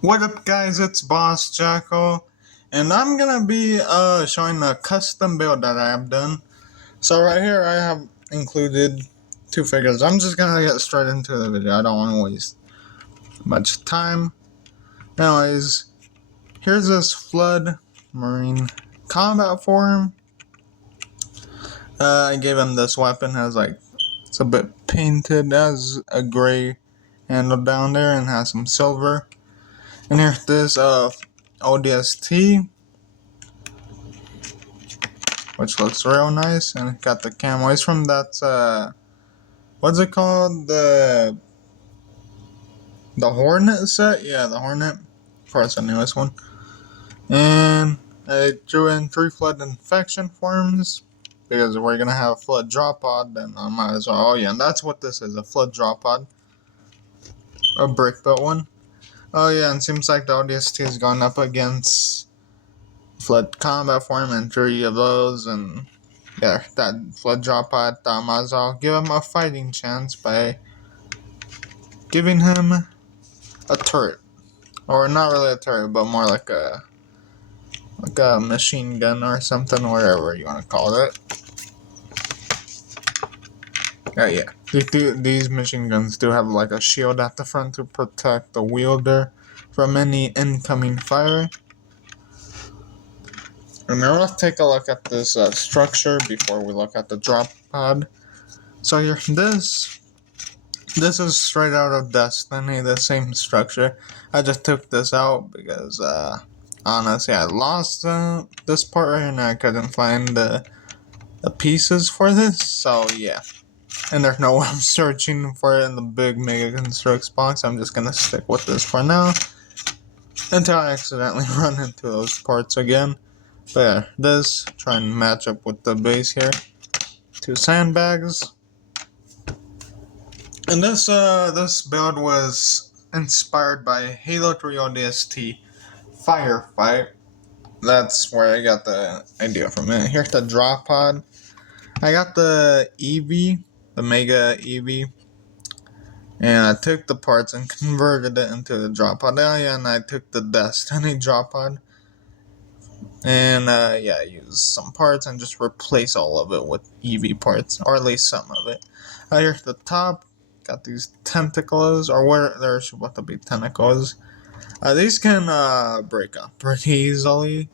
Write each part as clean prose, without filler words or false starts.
What up, guys? It's Boss Jackal, and I'm gonna be showing a custom build that I have done. So right here, I have included two figures. I'm just gonna get straight into the video. I don't want to waste much time. Anyways, here's this Flood Marine combat form. I gave him this weapon. Has it's a bit painted, as a gray handle down there, and has some silver. And here's this ODST, which looks real nice, and it got the camo. It's from that what's it called? The Hornet set? Yeah, the Hornet. Of course, the newest one. And I drew in 3 Flood Infection forms, because we're gonna have Flood Drop Pod, then I might as well. Oh yeah, and that's what this is, a Flood Drop Pod. A brick built one. Oh yeah, and seems like the ODST is going up against Flood Combat form and 3 of those, and yeah, that Flood Drop Pod, I might as well give him a fighting chance by giving him a turret. Or not really a turret, but more like a machine gun or something, whatever you want to call it. Yeah. These machine guns do have like a shield at the front to protect the wielder from any incoming fire. And now let's take a look at this structure before we look at the drop pod. So here, this is straight out of Destiny, the same structure. I just took this out because honestly, I lost this part right here and I couldn't find the pieces for this. So yeah, and there's no way I'm searching for it in the big Mega Constructs box. I'm just gonna stick with this for now until I accidentally run into those parts again. But yeah, this, try and match up with the base here. 2 sandbags. And this build was inspired by Halo 3 ODST Firefight. That's where I got the idea from it. Here's the drop pod. I got the EV, the Mega EV, and I took the parts and converted it into the drop pod. And I took the Destiny drop pod, and I used some parts and just replace all of it with EV parts, or at least some of it. Here's the top. Got these tentacles, or what they're supposed to be tentacles. These can break up pretty easily.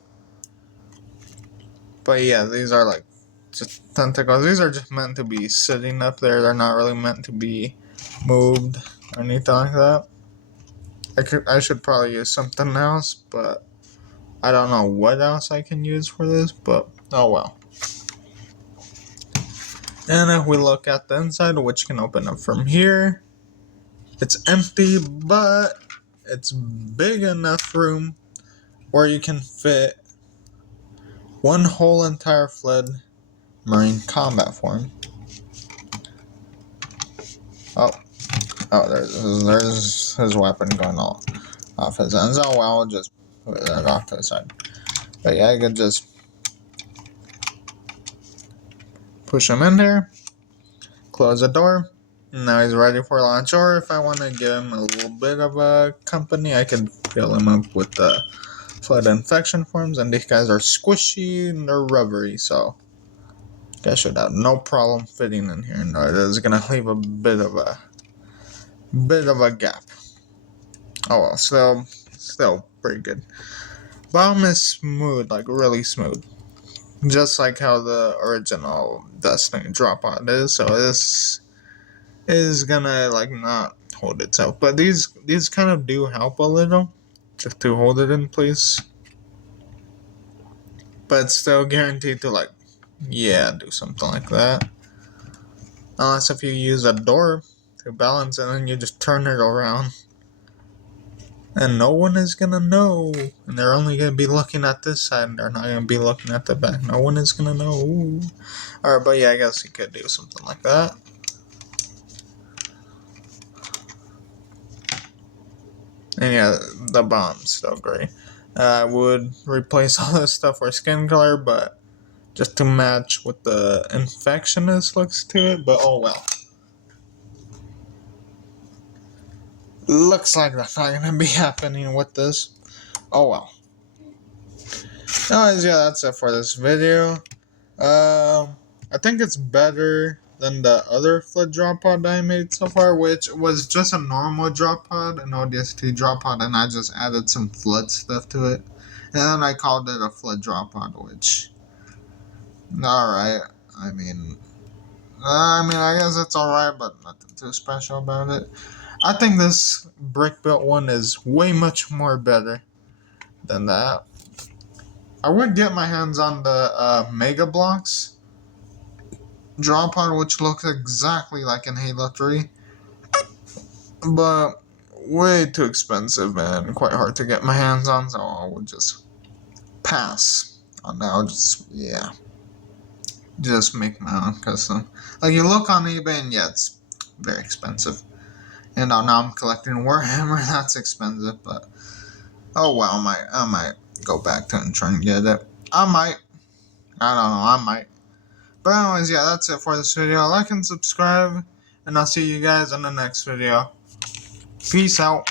But yeah, these are like just tentacles. These are just meant to be sitting up there. They're not really meant to be moved or anything like that. I should probably use something else, but I don't know what else I can use for this, but oh well. And if we look at the inside, which can open up from here, it's empty, but it's big enough room where you can fit one whole entire Flood Marine combat form. Oh, there's his weapon going off his ends. Oh well, I'll just put that off to the side. But yeah, I could just push him in there, close the door. Now he's ready for launch. Or if I want to give him a little bit of a company, I can fill him up with the Flood Infection forms. And these guys are squishy and they're rubbery, so I should have no problem fitting in here. No, it is gonna leave a bit of a gap. Oh well, still pretty good. Bottom is smooth, like really smooth, just like how the original Destiny drop pod is. So this is gonna like not hold itself, but these kind of do help a little, just to hold it in place. But it's still guaranteed to do something like that. Unless if you use a door to balance it and you just turn it around. And no one is gonna know. And they're only gonna be looking at this side and they're not gonna be looking at the back. No one is gonna know. Alright, but yeah, I guess you could do something like that. And yeah, the bomb's still gray. I would replace all this stuff for skin color, but just to match what the infectionist looks to it, but oh well. looks like that's not gonna be happening with this. Oh well. Anyways, yeah, that's it for this video. I think it's better than the other flood drop pod that I made so far, which was just a normal drop pod, an ODST drop pod, and I just added some flood stuff to it. And then I called it a flood drop pod, which, alright. I guess it's alright, but nothing too special about it. I think this brick built one is way much more better than that. I would get my hands on the Mega Blocks drop pod, which looks exactly like in Halo 3, but way too expensive and quite hard to get my hands on, so I would just pass on that. I'll just make my own custom. Like, you look on eBay and yeah, it's very expensive. And now I'm collecting Warhammer, that's expensive, but oh well, I might go back to it and try and get it. I might. But anyways, yeah, that's it for this video. Like and subscribe, and I'll see you guys in the next video. Peace out.